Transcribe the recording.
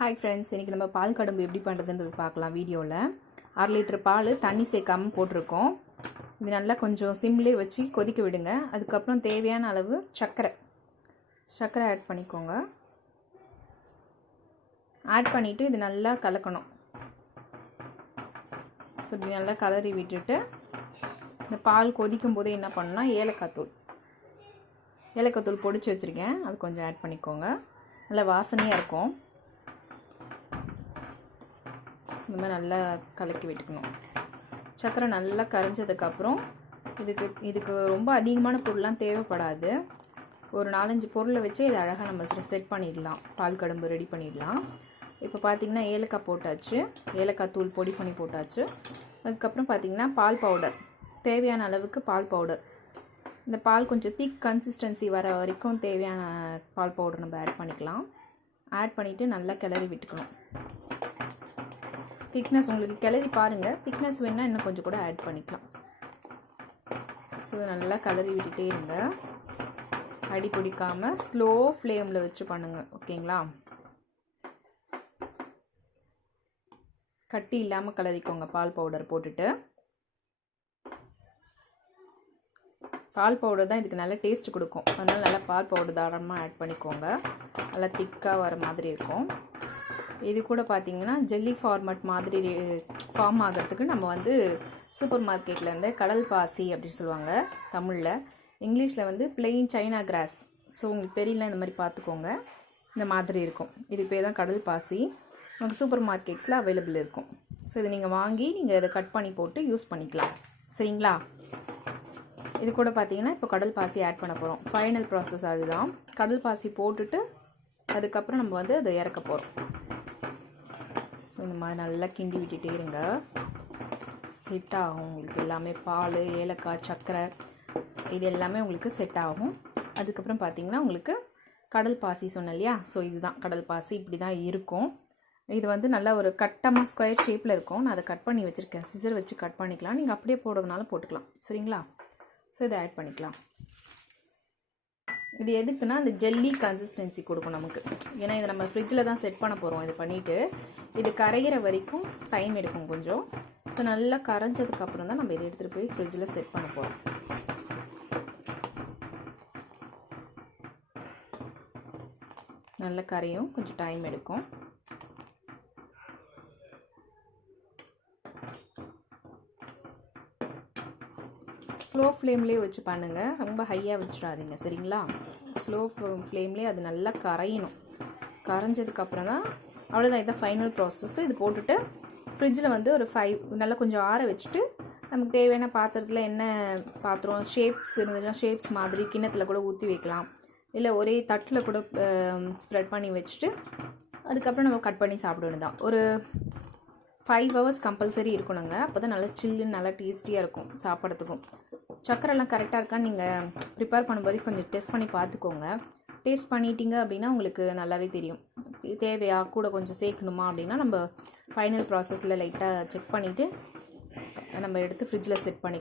Hi friends, இன்றைக்கி நம்ம பால் கடும்பு எப்படி பண்ணுறதுன்றது பார்க்கலாம் வீடியோவில். 1/2 லிட்டர் பால் தண்ணி சேர்க்காமல் போட்டிருக்கோம். இது நல்லா கொஞ்சம் சிம்லேயே வச்சு கொதிக்க விடுங்க. அதுக்கப்புறம் தேவையான அளவு சர்க்கரை ஆட் பண்ணிக்கோங்க. ஆட் பண்ணிவிட்டு இது நல்லா கலக்கணும். ஸோ இப்படி நல்லா கலரி விட்டுட்டு இந்த பால் கொதிக்கும் போதே என்ன பண்ணணும்னா ஏலக்காய் தூள் பொடிச்சு வச்சுருக்கேன், அது கொஞ்சம் ஆட் பண்ணிக்கோங்க. நல்லா வாசனையாக இருக்கும். இந்த மாதிரி நல்லா கலக்கி விட்டுக்கணும். சர்க்கரை நல்லா கரைஞ்சதுக்கப்புறம் இதுக்கு ரொம்ப அதிகமான பொருள்லாம் தேவைப்படாது. ஒரு 4-5 பொருளை வச்சு இதை அழகாக நம்ம செட் பண்ணிடலாம். பால் கடும்பு ரெடி பண்ணிடலாம். இப்போ பார்த்திங்கன்னா ஏலக்காய் போட்டாச்சு, ஏலக்காய் தூள் பொடி பண்ணி போட்டாச்சு. அதுக்கப்புறம் பார்த்திங்கன்னா பால் பவுடர், தேவையான அளவுக்கு பால் பவுடர். இந்த பால் கொஞ்சம் திக் கன்சிஸ்டன்சி வர வரைக்கும் தேவையான பால் பவுடர் நம்ம ஆட் பண்ணிக்கலாம். ஆட் பண்ணிவிட்டு நல்லா கிளறி விட்டுக்கணும். திக்னஸ் உங்களுக்கு கிளறி பாருங்கள், திக்னஸ் வேணால் இன்னும் கொஞ்சம் கூட ஆட் பண்ணிக்கலாம். ஸோ நல்லா கிளறி விட்டுட்டே இருங்க, அடி பிடிக்காமல் ஸ்லோ ஃப்ளேமில் வச்சு பண்ணுங்கள், ஓகேங்களா? கட்டி இல்லாமல் கிளறிக்கோங்க. பால் பவுடர் போட்டுட்டு, பால் பவுடர் தான் இதுக்கு நல்ல டேஸ்ட் கொடுக்கும். அதனால் நல்லா பால் பவுடர் தாராளமாக ஆட் பண்ணிக்கோங்க. நல்லா திக்காக வர மாதிரி இருக்கும். இது கூட பார்த்திங்கன்னா ஜெல்லி ஃபார்மட் மாதிரி ஃபார்ம் ஆகிறதுக்கு நம்ம சூப்பர் மார்க்கெட்லேருந்து கடல் பாசி அப்படின்னு சொல்லுவாங்க தமிழில், இங்கிலீஷில் பிளெயின் சைனா கிராஸ். ஸோ உங்களுக்கு தெரியல, இந்த மாதிரி பார்த்துக்கோங்க. இந்த மாதிரி இருக்கும். இது பேர் தான் கடல் பாசி. உங்களுக்கு சூப்பர் மார்க்கெட்ஸில் அவைலபிள் இருக்கும். ஸோ இதை நீங்கள் வாங்கி நீங்கள் இதை கட் பண்ணி போட்டு யூஸ் பண்ணிக்கலாம், சரிங்களா? இது கூட பார்த்திங்கன்னா இப்போ கடல் பாசி ஆட் பண்ண போகிறோம். ஃபைனல் ப்ராசஸ் அதுதான். கடல் பாசி போட்டுட்டு அதுக்கப்புறம் நம்ம அதை இறக்க போகிறோம். ஸோ இந்த மாதிரி நல்லா கிண்டி விட்டுட்டே இருங்க. செட் ஆகும் உங்களுக்கு எல்லாமே. பால், ஏலக்காய், சர்க்கரை இது எல்லாமே உங்களுக்கு செட் ஆகும். அதுக்கப்புறம் பார்த்திங்கன்னா உங்களுக்கு கடல் பாசி சொன்னேன் இல்லையா? ஸோ இதுதான் கடல் பாசி. இப்படி தான் இருக்கும். இது நல்லா ஒரு கட்டமாக ஸ்கொயர் ஷேப்பில் இருக்கும். நான் அதை கட் பண்ணி வச்சுருக்கேன். சிசர் வச்சு கட் பண்ணிக்கலாம். நீங்கள் அப்படியே போடுறதுனால போட்டுக்கலாம், சரிங்களா? ஸோ இதை ஆட் பண்ணிக்கலாம். இது எதுக்குன்னா அந்த ஜெல்லி கன்சிஸ்டன்சி கொடுக்கும் நமக்கு. ஏன்னா இதை நம்ம ஃப்ரிட்ஜில் தான் செட் பண்ண போகிறோம். இது பண்ணிவிட்டு இது கரைகிற வரைக்கும் டைம் எடுக்கும் கொஞ்சம். ஸோ நல்லா கரைஞ்சதுக்கப்புறம் தான் நம்ம இதை எடுத்துகிட்டு போய் ஃப்ரிட்ஜில் செட் பண்ண போகிறோம். நல்ல கரையும் கொஞ்சம் டைம் எடுக்கும். ஸ்லோ ஃப்ளேம்லேயே வச்சு பண்ணுங்கள், ரொம்ப ஹையாக வச்சிடாதீங்க, சரிங்களா? ஸ்லோ ஃப்ளேம்லேயே அது நல்லா கரையணும். கரைஞ்சதுக்கப்புறம் தான் அவ்வளோதான். இதுதான் ஃபைனல் ப்ராசஸ். இது போட்டுட்டு ஃப்ரிட்ஜில் ஒரு 5 நல்லா கொஞ்சம் ஆற வச்சுட்டு நமக்கு தேவையான பாத்திரத்தில் என்ன பாத்திரம் ஷேப்ஸ் இருந்துச்சுன்னா ஷேப்ஸ் மாதிரி கிண்ணத்தில் கூட ஊற்றி வைக்கலாம். இல்லை ஒரே தட்டில் கூட ஸ்ப்ரெட் பண்ணி வச்சுட்டு அதுக்கப்புறம் நம்ம கட் பண்ணி சாப்பிட வேண்டியதான். ஒரு 5 hours கம்பல்சரி இருக்கணுங்க. அப்போ தான் நல்லா சில்லுன்னு நல்லா டேஸ்டியாக இருக்கும் சாப்பிட்றதுக்கும். சக்கரைலாம் கரெக்டாக இருக்கான்னு நீங்கள் ப்ரிப்பேர் பண்ணும்போது கொஞ்சம் டெஸ்ட் பண்ணி பார்த்துக்கோங்க. டேஸ்ட் பண்ணிட்டீங்க அப்படின்னா உங்களுக்கு நல்லாவே தெரியும். தேவையா கூட கொஞ்சம் சேர்க்கணுமா அப்படின்னா நம்ம ஃபைனல் ப்ராசஸில் லைட்டாக செக் பண்ணிவிட்டு நம்ம எடுத்து ஃப்ரிட்ஜில் செட் பண்ணி